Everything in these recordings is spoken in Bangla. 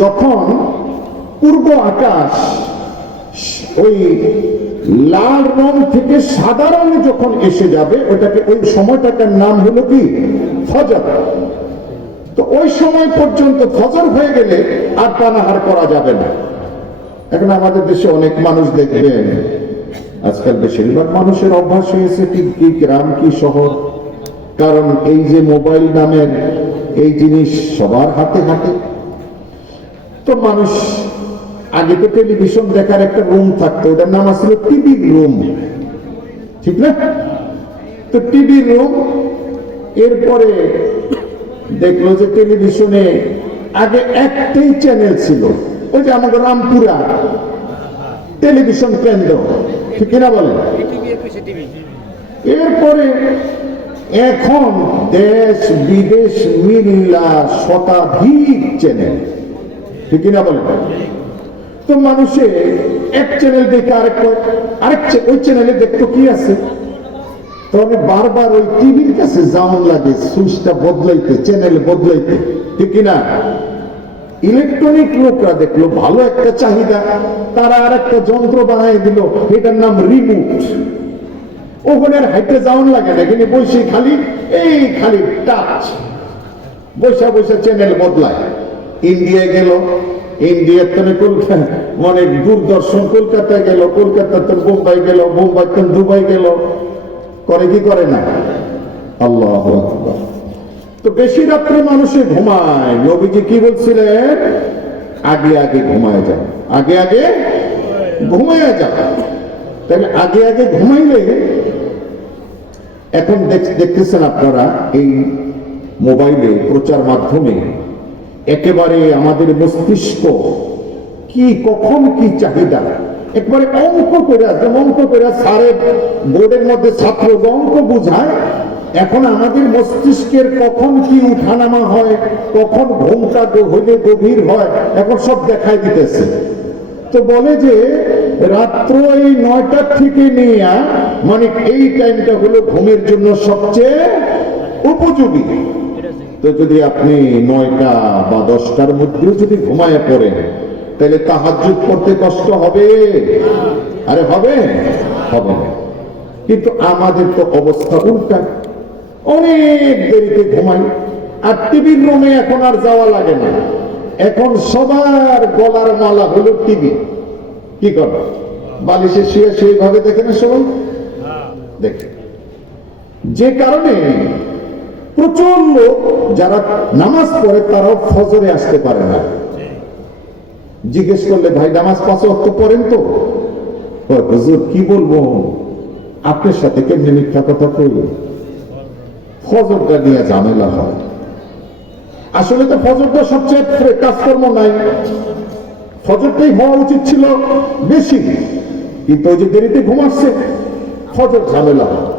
যখন পূর্ব আকাশ ওই লাল রং থেকে সাদা রং যখন এসে যাবে, ওটাকে ওই সময়টাকার নাম হলো কি? ফজর। তো ওই সময় পর্যন্ত ফজর হয়ে গেলে আর পানাহার করা যাবে না। এখন আমাদের দেশে অনেক মানুষ দেখবেন, আজকাল বেশিরভাগ মানুষের অভ্যাস হয়েছে কি কি গ্রাম, কি শহর। কারণ এই যে মোবাইল নামের এই জিনিস সবার হাতে হাতে। তো মানুষ আগে তো টেলিভিশন দেখার একটা রুম থাকতো, ওটার নাম আসছিল টিভি রুম ঠিক না? তো টিভি রুম এরপরে দেখল যে টেলিভিশনে আগে একটাই চ্যানেল ছিল, ওই যে আমাদের রামপুরা, টেলিভিশন কেন্দ্র। ঠিক কিনা বলেন? এরপরে এখন দেশ বিদেশ মিল্লা শতাধিক চ্যানেল ঠিক কিনা বলেন? তো মানুষে এক চ্যানেল দেখে আরেক আরেক ওই চ্যানেলে দেখতো কি আছে? বারবার ওই টিভির কাছে লাগে সুইচটা বদলাইতে চ্যানেল বদলাইতে, ঠিক কিনা? ইলেকট্রনিক লোকরা দেখল, ভালো একটা চাহিদা, তারা আর একটা যন্ত্র বানাই দিল, এটার নাম রিমোট ওখানে হাইটে যাওয়ান লাগে না, এখানে বসে খালি, এই খালি টাচ বৈশা বৈশা চ্যানেল বদলায়। ইন্ডিয়া গেল। ইন্ডিয়ার তো কলকাতা মানে দূরদর্শন কলকাতায় গেল, কলকাতা তো বোম্বাই গেল বোম্বাই তো দুবাই গেল। করে কি করে না? আল্লাহ তো বেশি রাত্রে মানুষে ঘুমায়। নবীজি কি বলছিলেন? আগে আগে ঘুমায় যাও। আগে আগে ঘুমায় যাও। তাহলে আগে আগে ঘুমাইলে এখন দেখ- দেখতেছেন আপনারা এই মোবাইলে প্রচার মাধ্যমে একেবারে আমাদের মস্তিষ্ক কি, কখন কি চাহিদা? একবারে অঙ্ক করে যেমন অঙ্ক করে স্যারের বোর্ডের মধ্যে ছাত্র অঙ্ক বুঝায়, এখন আমাদের মস্তিষ্কের কখন কি উঠানামা হয়, কখন ঘুমটা হইলে গভীর হয়, এখন সব দেখাই দিতেছে। তো বলে যে, রাত্র এই নয়টার থেকে নিয়ে মানে এই টাইমটা হলো ঘুমের জন্য সবচেয়ে উপযোগী। তো যদি আপনি নয়টা বা দশটার মধ্যেও যদি ঘুমায় পড়েন, তাহলে তাহাজ্জুদ করতে কষ্ট হবে? আরে হবে হবে কিন্তু আমাদের তো অবস্থা উল্টা। অনেক দেরিতে ঘুমাই, আর টিভির রুমে এখন আর যাওয়া লাগে না। এখন সবার গলার মালা হলো টিভি। কি করবে? বালিশে শুয়ে শুয়ে ভাবে দেখে না সবাই? দেখে। যে কারণে প্রচুর লোক যারা নামাজ পড়ে তারাও ফজরে আসতে পারে না। জিজ্ঞেস করলে ভাই নামাজ পাঁচ অক্ট পড়েন তো? হুজুর কি বলব? আপনার সাথে কেমনি মিথ্যা কথা কইল? ফজরটা নিয়ে ঝামেলা হয়। আসলে তো ফজরটা সবচেয়ে কাজকর্ম নাই। ফজরটাই হওয়া উচিত ছিল বেশি। কিন্তু ওই যে দেরিতে ঘুমাচ্ছে ফজর ঝামেলা হয়।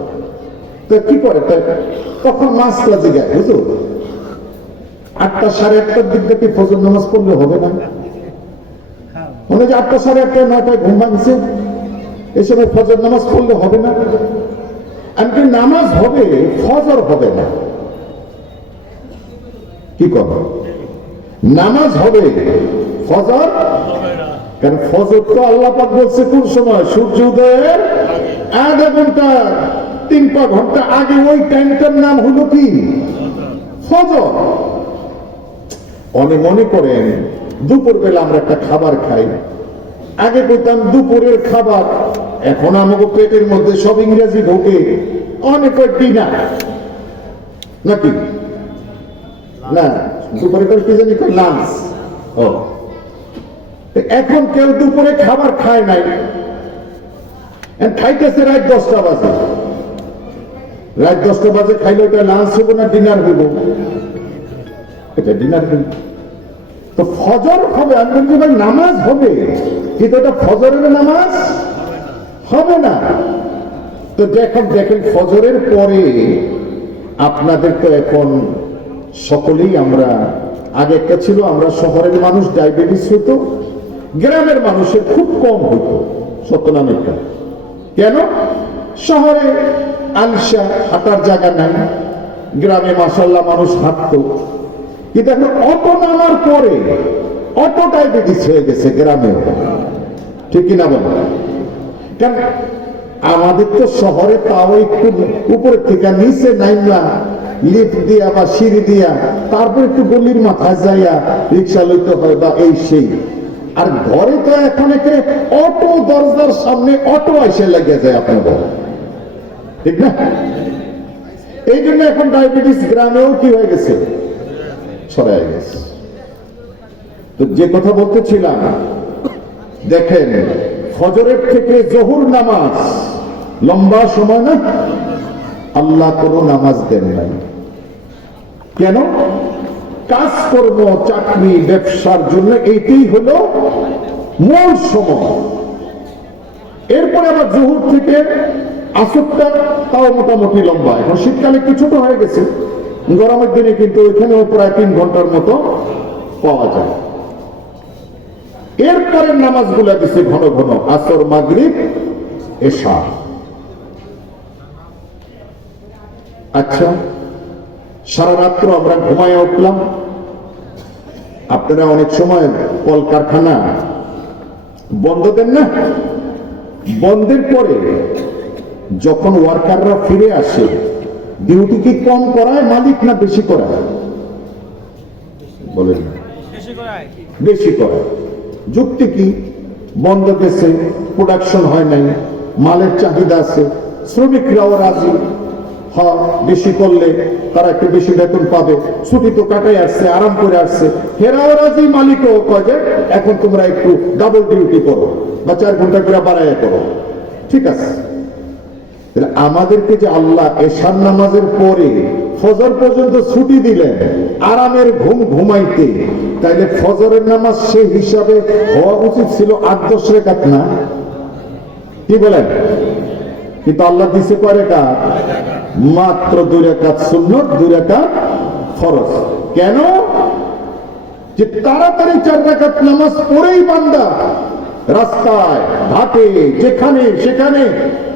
তো কি করে? তখন মাছটা জিগায় বুঝো আটটা সাড়ে আটটার দিক থেকে ফজর নামাজ পড়লে হবে না। মনে যে আটটা সাড়ে আটটা নয়টায় ঘুম ভাঙছে। ফজর নামাজ পড়লে হবে না। এমনকি নামাজ হবে, ফজর হবে না। কি কর? নামাজ হবে, ফজর কারণ ফজর তো আল্লাহ পাক বলছে কোন সময়? সূর্য উদয়ের আধা ঘণ্টা। তিন পা ঘণ্টা আগে ওই টাইমটার নাম হলো কি? অনেক মনে করেন দুপুর বেলা আমরা একটা খাবার খাই। আগে পেতাম দুপুরের খাবার, এখন আমাকে পেটের মধ্যে সব ইংরেজি ঢোকে। অনেক ডিনার নাকি? না, দুপুরে কি জানি লাঞ্চ এখন কেউ দুপুরে খাবার খায় নাই। খাইতেছে রাত দশটা বাজে। রাত দশটা বাজে খাইলে ওটা লাঞ্চ হব না ডিনার হইব এটা ডিনার হইব তো ফজর হবে, আমি বলছি ভাই নামাজ হবে। কিন্তু এটা ফজরের নামাজ হবে না। তো দেখেন দেখেন, ফজরের পরে আপনাদের তো এখন সকলেই আমরা, আগে একটা ছিল, আমরা শহরের মানুষ ডায়াবেটিস হতো, গ্রামের মানুষের খুব কম হতো সত্যনামেরটা কেন? শহরে আলসা হাঁটার জায়গা নাই। গ্রামে মাসাল্লাহ মানুষ হাঁটতো। কিন্তু এখন অটো নামার পরে অটো ডায়াবেটিস হয়ে গেছে গ্রামেও ঠিক কিনা বলেন কারণ আমাদের তো শহরে তাও একটু উপরের থেকে নিচে নাইমা, লিফট দিয়া বা সিঁড়ি দিয়া, তারপর একটু গলির মাথায় যাইয়া রিক্সা লইতে হয় বা এই সেই। আর ঘরে তো এখন একে অটো দরজার সামনে অটো এসে লেগে যায় আপনাদের ঠিক না? এই জন্য এখন ডায়াবেটিস গ্রামেও কি হয়ে গেছে? গেছে। তো যে কথা বলতেছিলাম, দেখেন, ফজরের থেকে জহুর নামাজ লম্বা সময় না? আল্লাহ কোনো নামাজ দেন নাই। কেন? কাজকর্ম, চাকরি, ব্যবসার জন্য এইটাই হলো মূল সময়। এরপরে আবার জহুর থেকে আসরটা তাও মোটামুটি লম্বা। এখন শীতকালে একটু ছোট হয়ে গেছে। গরমের দিনে কিন্তু ওইখানেও প্রায় তিন ঘণ্টার মতো পাওয়া যায়। এরপরে নামাজগুলা দিছে ঘন ঘন, আসর, মাগরিব, এশা। আচ্ছা সারা রাত্র আমরা ঘুমায় উঠলাম। আপনারা অনেক সময় কলকারখানা বন্ধ দেন না? বন্ধের পরে যখন ওয়ার্কাররা ফিরে আসে ডিউটি কি কম করায় মালিক না বেশি করায়? বলেন বেশি করায় করে যুক্তি কি? বন্ধ গেছে প্রোডাকশন হয় নাই মালের চাহিদা আছে শ্রমিকরাও রাজি। হ্যাঁ বেশি করলে তারা একটু বেশি বেতন পাবে ছুটি তো কাটাই আসছে আরাম করে আসছে। হেরাও রাজি মালিকও কয় যে এখন তোমরা একটু ডাবল ডিউটি করো বা চার ঘণ্টা করে বাড়াইয়া করো। ঠিক আছে। তাহলে আমাদেরকে যে আল্লাহ এশার নামাজের পরে ফজর পর্যন্ত ছুটি দিলেন, আরামের ঘুম ঘুমাইতে, তাইলে ফজরের নামাজ সে হিসাবে হওয়া উচিত ছিল আট দশ রেখাত না? কি বলেন? কিন্তু আল্লাহ দিছে কয় রেখা মাত্র দুই রেখাত সুন্নত, দুই রেখাত ফরজ। কেন? যে তাড়াতাড়ি চার রাকাত নামাজ পড়েই বান্দা রাস্তায়, ঘাটে, যেখানে, সেখানে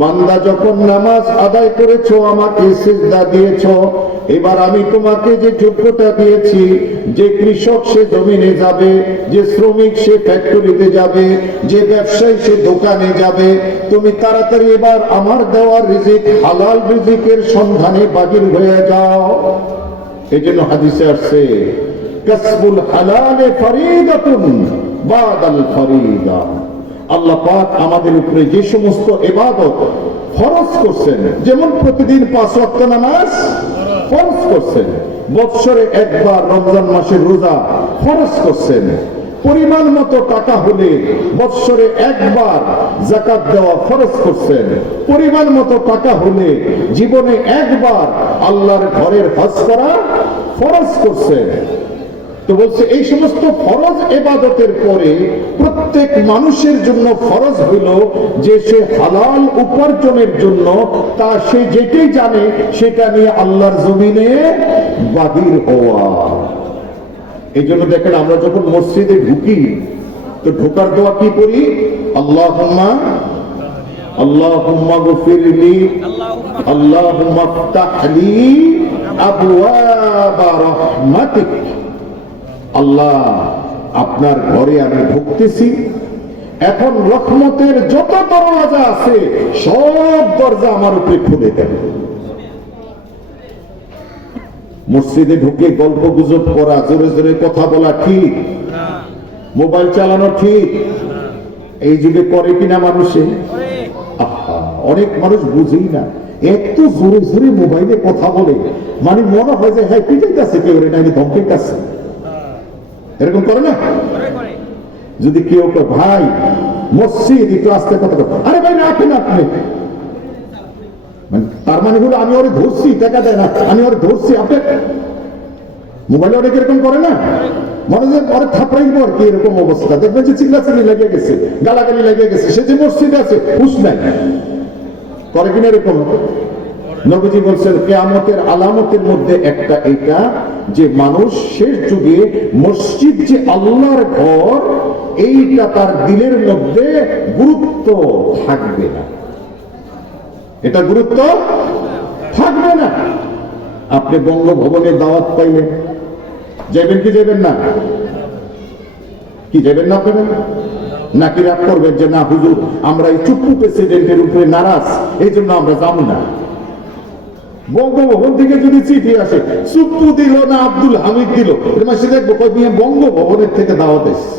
বান্দা যখন নামাজ আদায় করেছ, আমাকে সিজদা দিয়েছ, এবার আমি তোমাকে যে যোগ্যতা দিয়েছি, যে কৃষক সে জমিনে যাবে, যে শ্রমিক সে ফ্যাক্টরিতে যাবে, যে ব্যবসায়ী সে দোকানে যাবে, তুমি তাড়াতাড়ি এবার আমার দেওয়া রিজিক, হালাল রিজিকের সন্ধানে বাহির হয়ে যাও। এই জন্য হাদিসে আসছে, কাসবুল হালালে ফরিদাতুন বাদাল ফরিদা। আল্লাহ পাক আমাদের উপরে যে সমস্ত এবাদত ফরজ করছেন, যেমন প্রতিদিন পাঁচ ওয়াক্ত নামাজ ফরজ করছেন, বৎসরে একবার রমজান মাসের রোজা ফরজ করছেন। পরিমাণ মতো টাকা হলে বৎসরে একবার জাকাত দেওয়া ফরজ করছেন। পরিমাণ মতো টাকা হলে জীবনে একবার আল্লাহর ঘরের হজ করা ফরজ করছেন। তো বলছে, এই সমস্ত ফরজ এবাদতের পরে প্রত্যেক মানুষের জন্য ফরজ হইল যে সে হালাল উপার্জনের জন্য তা সে যেটাই জানে সেটা নিয়ে আল্লাহর জমিনে বাহির হওয়া। এই জন্য দেখেন, আমরা যখন মসজিদে ঢুকি, তো ঢোকার দোয়া কি করি? আল্লাহ আল্লাহ গফিরলি আল্লাহ আবওয়াবা রহমাতিক। আল্লাহ, আপনার ঘরে আমি ঢুকতেছি এখন রহমতের যত দরওয়াজা আছে, সব দরজা আমার উপরে খুলে দেন। মসজিদে ঢুকে গল্প গুজব করা, জোরে জোরে কথা বলা ঠিক? মোবাইল চালানো ঠিক? এই যুগে করে কিনা মানুষে? অনেক মানুষ বুঝেই না। এত জোরে জোরে মোবাইলে কথা বলে মানে মনে হয় যে হ্যাঁ পিটাইতেছে কেউ রে, নাকি ধমকাইতেছে। এরকম করে না? যদি কেউ কেউ ভাই, মসজিদ একটু আসতে কথা আরে ভাই, না, আপনি আপনি। মানে তার মানে হলো আমি ওরে ধরছি, টাকা দেয় না, আমি ওরে ধরছি, আপনি মোবাইলে অনেক এরকম করে না? মনে হয় পরে থাপড়াইব আর কি, এরকম অবস্থা। দেখবেন যে চিল্লাচিল্লি লেগে গেছে, গালাগালি লেগে গেছে, সে যে মসজিদে আছে, হুশ নাই। করে কিনা এরকম? নবীজি বলছেন, কেয়ামতের আলামতের মধ্যে একটা এটা, যে মানুষ শেষ যুগে মসজিদ যে আল্লাহর ঘর, এইটা তার দিলের মধ্যে গুরুত্ব থাকবে না। এটা গুরুত্ব থাকবে না। আপনি বঙ্গভবনের দাওয়াত পাইলেন। যাবেন কি যাবেন না? কি যাবেন না আপনারা? নাকি রাগ করবেন যে, না, হুজুর, আমরা এই চুপ্পু প্রেসিডেন্টের উপরে নারাজ এই জন্য আমরা যাব না। বঙ্গভবন থেকে যদি চিঠি আসে চুপ্পু দিল না আব্দুল হামিদ দিল? এর মাসে দেখব, কয় দিয়ে বঙ্গভবনের থেকে দাওয়াত এসছে।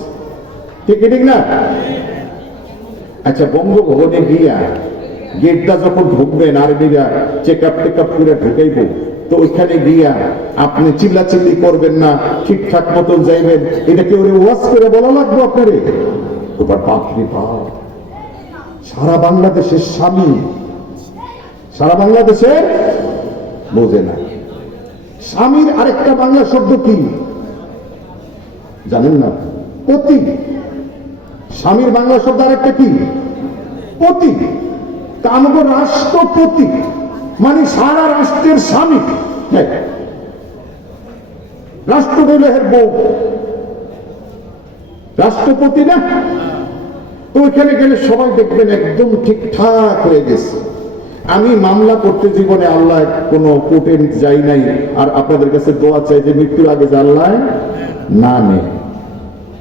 ঠিক ঠিক না? আচ্ছা বঙ্গভবনে গিয়া গেটটা যখন ঢুকবেন আর্মিরা চেক আপ টেক আপ করে ঢুকাইব, তো ওইখানে গিয়া আপনি চিল্লা চিল্লি করবেন না, ঠিকঠাক মতন যাইবেন। এটা কি ওরে ওয়াজ করে বলা লাগবে আপনারে? এবার বাপরে বাপ, সারা বাংলাদেশের স্বামী, সারা বাংলাদেশে বোঝে না। স্বামীর আরেকটা বাংলা শব্দ কি? জানেন না? পতি। স্বামীর বাংলা শব্দ আরেকটা কি? পতি। তা রাষ্ট্রপতি মানে সারা রাষ্ট্রের স্বামী। রাষ্ট্রদলের বউ। রাষ্ট্রপতি না? তো ওইখানে গেলে সবাই দেখবেন একদম ঠিকঠাক হয়ে গেছে। আমি মামলা করতে জীবনে আল্লাহ কোনো কোর্টে যাই নাই। আর আপনাদের কাছে দোয়া চাই যে মৃত্যুর আগে জানলায় না নেই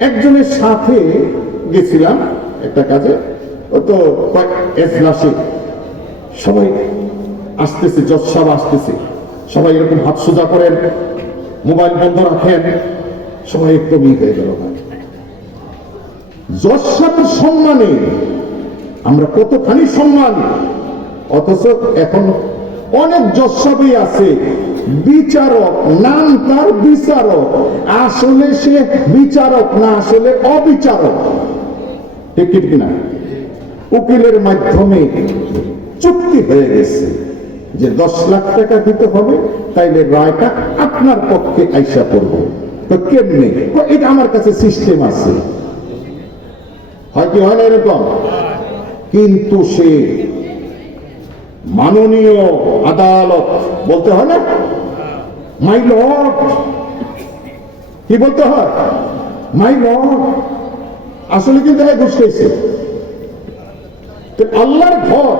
একজনের সাথে গেছিলাম একটা কাজে তো সবাই আসতেছে জজ সাহেব আসতেছে। সবাই এরকম হাত সোজা করেন, মোবাইল বন্ধ রাখেন, সবাই একটু ই হয়ে গেল জজ সাহেবের সম্মানে আমরা কতখানি সম্মান অথচ এখন অনেক যশাবী আছে। বিচারক, নাম তার বিচারক। আসলে সে বিচারক না আসলে অবিচারক। ঠিক কিনা? উকিলের মাধ্যমে চুক্তি হয়ে গেছে যে দশ লাখ টাকা দিতে হবে, তাইলে রায়টা আপনার পক্ষে আইসা পড়বে। তো কেমনি? এটা আমার কাছে সিস্টেম আছে। হয় কি হয় না এরকম? কিন্তু সে মাননীয় আদালত, বলতে হয় না? মাই লর্ড, কি বলতে হয়? মাই লর্ড, আসলে কিন্তু এক ঘুষ খেয়েছে। আল্লাহর ঘর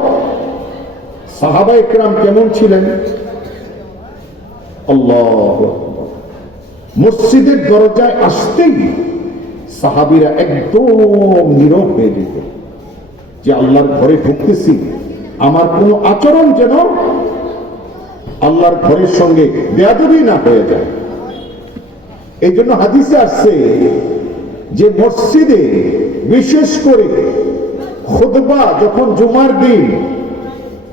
সাহাবা ইকরাম কেমন ছিলেন? আল্লাহ মসজিদের দরজায় আসতেই সাহাবিরা একদম নীরব হয়ে যেত। যে আল্লাহর ঘরে ঢুকতেছি আমার কোন আচরণ যেন আল্লাহর ঘরের সঙ্গে বেয়াদবি না হয়ে যায়। এই জন্য হাদিসে আসছে যে মসজিদে বিশেষ করে খুতবা যখন জুমার দিন,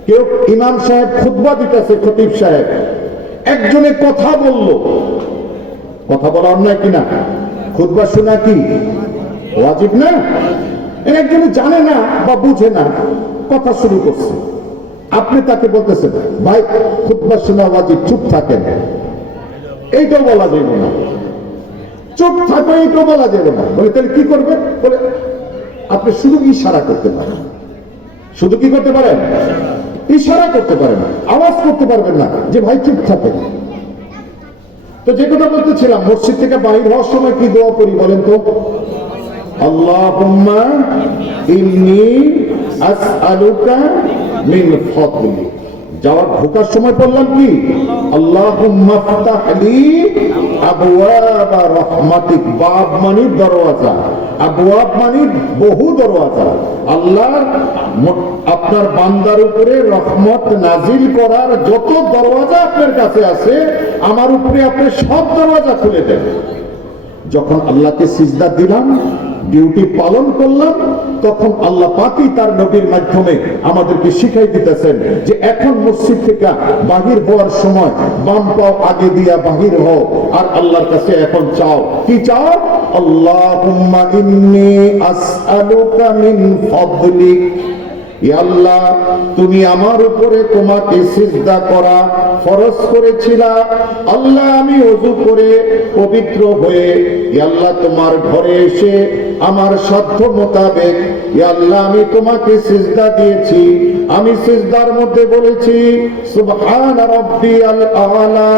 কেউ ইমাম সাহেব খুতবা দিতেছে, খতিব সাহেব। একজনে কথা বলল। কথা বলা অন্যায় কিনা? খুতবা শোনা কি? ওয়াজিব না? একজনে জানে না বা বুঝে না। কথা শুরু করছে। আপনি তাকে বলতেছেন, ভাই, খুতবা শোনা চুপ থাকেন। এইটাও বলা যাবে না। চুপ থাকো, এইটাও বলা যাবে না। বলে, তাহলে কি করবে? বলে, আপনি শুধু ইশারা করতে পারেন। শুধু কি করতে পারেন? ইশারা করতে পারেন। আওয়াজ করতে পারবেন না যে, ভাই, চুপ থাকেন। তো যে কথা বলতেছিলাম, মসজিদ থেকে বাহির হওয়ার সময় কি দোয়া করি বলেন তো? আল্লাহ ইন্নী ফাদলি। যাওয়ার ঢোকার সময় বললাম কি? রহমাতিক। বাব মানে দরওয়াজা। আবওয়াব মানে বহু দরওয়াজা। আল্লাহ আপনার বান্দার উপরে রহমত নাজিল করার যত দরওয়াজা আপনার কাছে আছে, আমার উপরে আপনি সব দরওয়াজা খুলে দেন। যখন আল্লাহকে সিজদা দিলাম, ডিউটি পালন করলাম তখন আল্লাহ পাকি তার নবীর মাধ্যমে আমাদেরকে শিখাই দিতেছেন যে এখন মসজিদ থেকে বাহির হওয়ার সময় বাম পাও আগে দিয়া বাহির হও আর আল্লাহর কাছে এখন চাও। কি চাও? আল্লাহুম্মা ইন্নী মিন ফাদলিক। আল্লাহ, তুমি আমার উপরে তোমাকে সিজদা করা ফরজ করেছিলা। আল্লাহ, আমি অজু করে পবিত্র হয়ে আল্লাহ, তোমার ঘরে এসে আমার সাধ্য মোতাবেক আল্লাহ, আমি তোমাকে সিজদা দিয়েছি। আমি সিজদার মধ্যে বলেছি, সুবহান রাব্বিয়াল আলা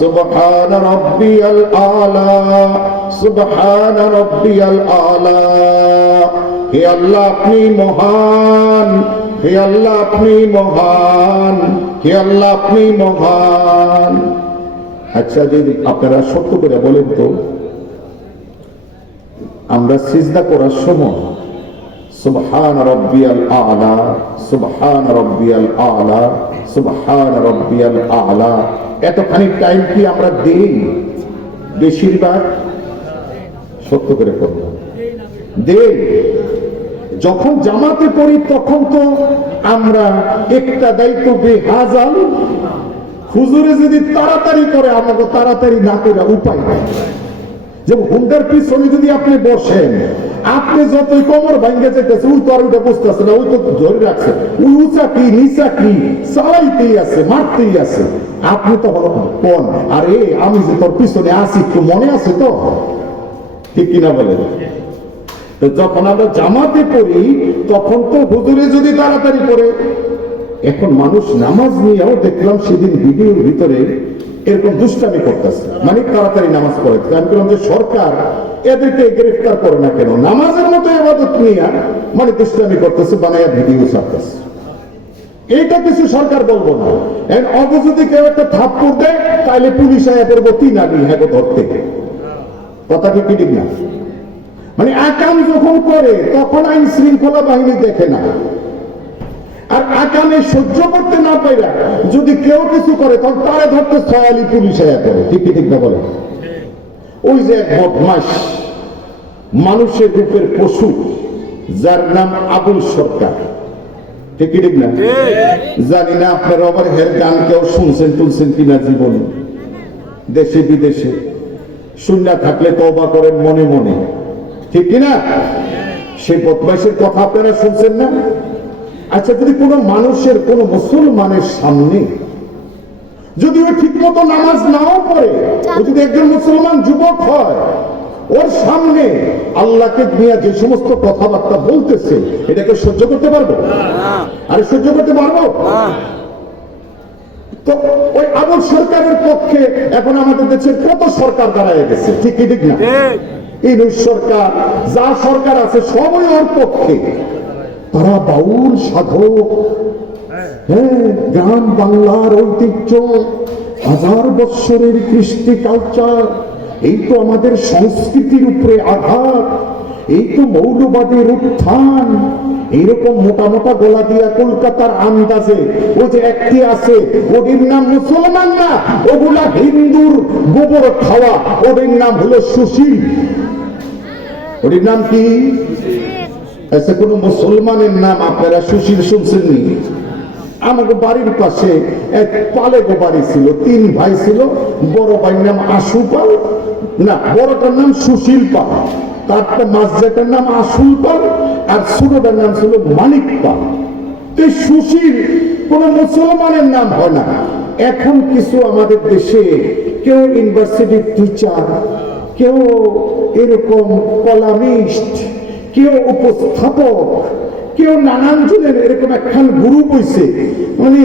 সুবহান রাব্বিয়াল আলা, সুবহান রব্বি আল আলা। হে আল্লাহ আপনি মহান, হে আল্লাহ আপনি মহান, হে আল্লাহ আপনি মহান। আচ্ছা যদি আপনারা সত্য করে বলেন তো, আমরা সিজদা করার সময়, সুবহান রব্বিয়াল আলা, সুবহান রব্বিয়াল আলা, সুবহান রব্বিয়াল আলা, এতখানি টাইম কি আমরা দেই? বেশিরভাগ? সত্য করে করব দেই। যখন জামাতে পড়ি, তখন তো আমরা একটা দায়িত্ব বেহাজাল হুজুরে যদি তাড়াতাড়ি করে, আমাকে তাড়াতাড়ি না করে উপায় নাই। যে হুন্ডার পিছনে যদি আপনি বসেন, আপনি যতই কোমর ভাঙ্গে যেতেছে ওই তো আর ওইটা বুঝতেছে না ওই তো ধরে রাখছে। ওই উঁচা কি, নিচা কি, চালাইতেই আছে, মারতেই আছে। আপনি তো কোন আরে, আমি যে তোর পিছনে আছি, একটু মনে আছে তো? ঠিক কিনা বলেন? তো যখন আমরা জামাতে পড়ি, তখন তো হুজুরে যদি তাড়াতাড়ি পড়ে। এখন মানুষ নামাজ নিয়েও দেখলাম সেদিন ভিডিওর ভিতরে এরকম দুষ্টামি করতেছে। মানে তাড়াতাড়ি নামাজ পড়ে। আমি বললাম যে, সরকার এদেরকে গ্রেফতার করে না কেন? নামাজের মতো এবাদত নিয়ে মানে দুষ্টামি করতেছে বানাইয়া ভিডিও ছাড়তেছে। এইটা কিছু সরকার বলব না। এখন অব যদি কেউ একটা থাপ্পড় দেয় তাহলে পুলিশ আয়া করব তিন আগে হ্যাঁ ধরতে। কথা কি ঠিক না? মানে আকাম যখন করে, তখন আইন শৃঙ্খলা বাহিনী দেখে না। আর আকামে সহ্য করতে না পাইরা যদি কেউ কিছু করে, তখন তারা ধরতে সয়ালি পুলিশ আয়া করে। ঠিক ঠিক না বলে? ওই যে এক বদমাস, মানুষের রূপের পশু, যার নাম আবুল সরকার। ঠিক ঠিক না? জানি না আপনারা আবার হের গান কেউ শুনছেন তুলছেন কিনা জীবনে। দেশে বিদেশে। শুননা থাকলে তবা করেন মনে মনে। ঠিক কিনা? সেই বদমাইশের কথা আপনারা শুনছেন না? আচ্ছা যদি কোনো মানুষের, কোন মুসলমানের সামনে যদি ও ঠিক মতো নামাজ নাও পড়ে, ও যদি একজন মুসলমান যুবক হয়, ওর সামনে আল্লাহকে নিয়ে যে সমস্ত কথাবার্তা বলতেছে এটাকে সহ্য করতে পারব? আরে সহ্য করতে পারব? তো ওই আবুল সরকারের পক্ষে এখন আমাদের দেশের কত সরকার দাঁড়ায় গেছে? ঠিক ঠিক না? সরকার, যা সরকার আছে সবই ওর পক্ষে। তারা বাউল সাধক। হ্যাঁ গ্রাম বাংলার ঐতিহ্য, হাজার বৎসরের কৃষ্টি কালচার এই তো আমাদের সংস্কৃতির উপরে আঘাত, এই তো মৌলবাদের উত্থান। এইরকম মোটা মোটা গলা দিয়া কলকাতার আন্দাজে ও যে একটি আছে ওটির নাম মুসলমান না, ওগুলা হিন্দুর গোবর খাওয়া। ওটির নাম হলো সুশীল। ওটির নাম কি? এসে কোন মুসলমানের নাম আপনারা সুশীল শুনছেননি? আমাকে বাড়ির পাশে এক পালেগো বাড়ি ছিল, তিন ভাই ছিল। বড় ভাইয়ের নাম আশু পাল। না, বড়টার নাম সুশীল পাল। তারটা মাঝজাটার নাম আশুল পাল। আর ছোটটার নাম ছিল মানিক পাল। তো সুশীল, কোন মুসলমানের নাম হয় না। এখন কিছু আমাদের দেশে কেউ ইউনিভার্সিটির টিচার কেউ এরকম কলামিস্ট, কেউ উপস্থাপক, কেউ নানান জনের এরকম একখান গুরু বইছে মানে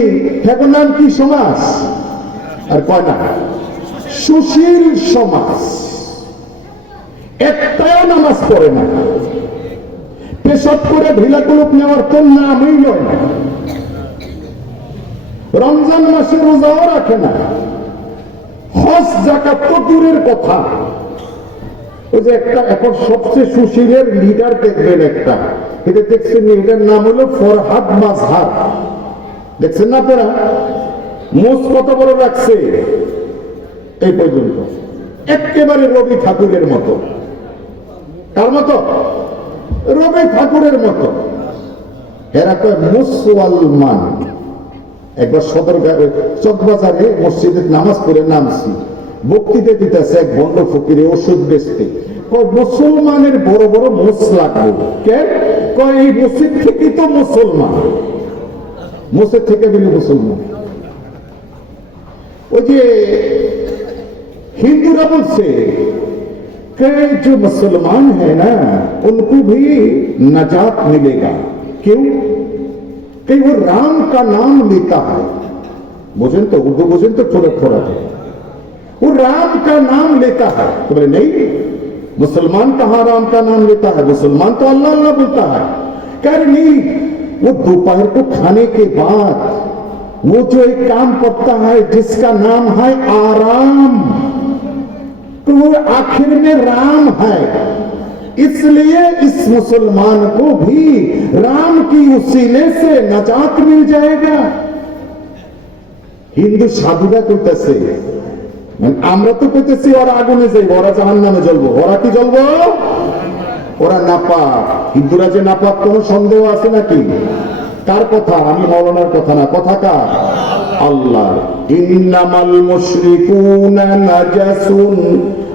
এখন নাম কি সমাজ? আর কয় না? সুশীল সমাজ। একটাও নামাজ পড়ে না। পেশাব করে ঢিলা কুলুপ নেওয়ার তো নামই নয় রমজান মাসে রোজাও রাখে না। হজ জাকাত তো দূরের কথা। ওই যে একটা এখন সবচেয়ে সুশীলের লিডার দেখবেন একটা। এটা দেখছেন এটার নাম হলো ফরহাদ মাজহার দেখছেন না আপনারা? মোষ কত বড় রাখছে এই পর্যন্ত। একেবারে রবি ঠাকুরের মতো। কার মতো? রবি ঠাকুরের মতো। এরা কয় মুসলমান একবার সদর চকবাজারে মসজিদের নামাজ পড়ে নামছি। বক্তৃতা দিতেছে এক বন্ধ ফকিরে, ওষুধ বেচতে। মুসলমানের বড় বড় মোস লাগবে। এই মসজিদ থেকে তো মুসলমান। মোসের থেকে বিলি মুসলমান। ওই যে হিন্দুরা বলছে कि जो मुसलमान है ना, उनको भी नजात मिलेगा। क्यों? कि वो राम का नाम लेता है। बुझें तो उर्दू बुझें तो थोड़ा थोड़ा थे वो राम का नाम लेता है। तो बोले, नहीं, मुसलमान कहा राम का नाम लेता है? मुसलमान तो अल्लाह अल्लाह बोलता है। कह रहे, नहीं, वो दोपहर को खाने के बाद, वो जो एक काम करता है, जिसका नाम है आराम तो वो आखिर में राम है इसलिए इस मुसलमान को भी राम की उसीले से नजात मिल जाएगा হিন্দু সাধুরা করতেছে মানে আমরা তো পেতেছি ওরা আগুনে যাইব ওরা জাহান নামে জ্বলবো ওরা কি জ্বলবো ওরা নাপাক হিন্দুরা যে নাপাক কোন সন্দেহ আছে নাকি কার কথা আমি মৌলানার কথা না কথা কার আল্লাহ ইন্নামাল মুশরিকুনা নাজাসুন।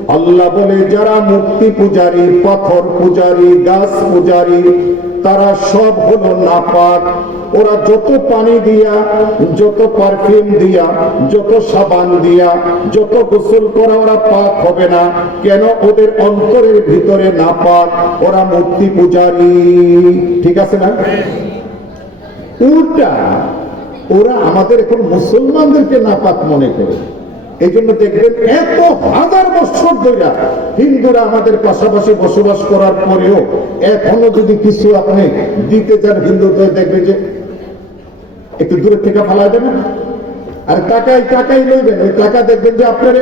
আল্লাহ বলে, যারা মূর্তি পূজারী, পাথর পূজারী, গাছ পূজারী, তারা সব হলো নাপাক। ওরা যত পানি দিয়া, যত পারফিউম দিয়া, যত সাবান দিয়া, যত গোসল করা ওরা পাক হবে না। কেন? ওদের অন্তরের ভিতরে নাপাক। ওরা মূর্তি পূজারী। ঠিক আছে না? উল্টা ওরা আমাদের এখন মুসলমানদেরকে নাপাক মনে করে। এই জন্য দেখবেন এত হাজার বছর ধরে হিন্দুরা আমাদের পাশাপাশি বসবাস করার পরেও এখনও যদি কিছু আপনি দিতে চান হিন্দুদের, দেখবেন যে একটু দূরের থেকে ফালাই দেবেন। আর টাকাই টাকাই লইবেন। ওই টাকা দেখবেন যে আপনার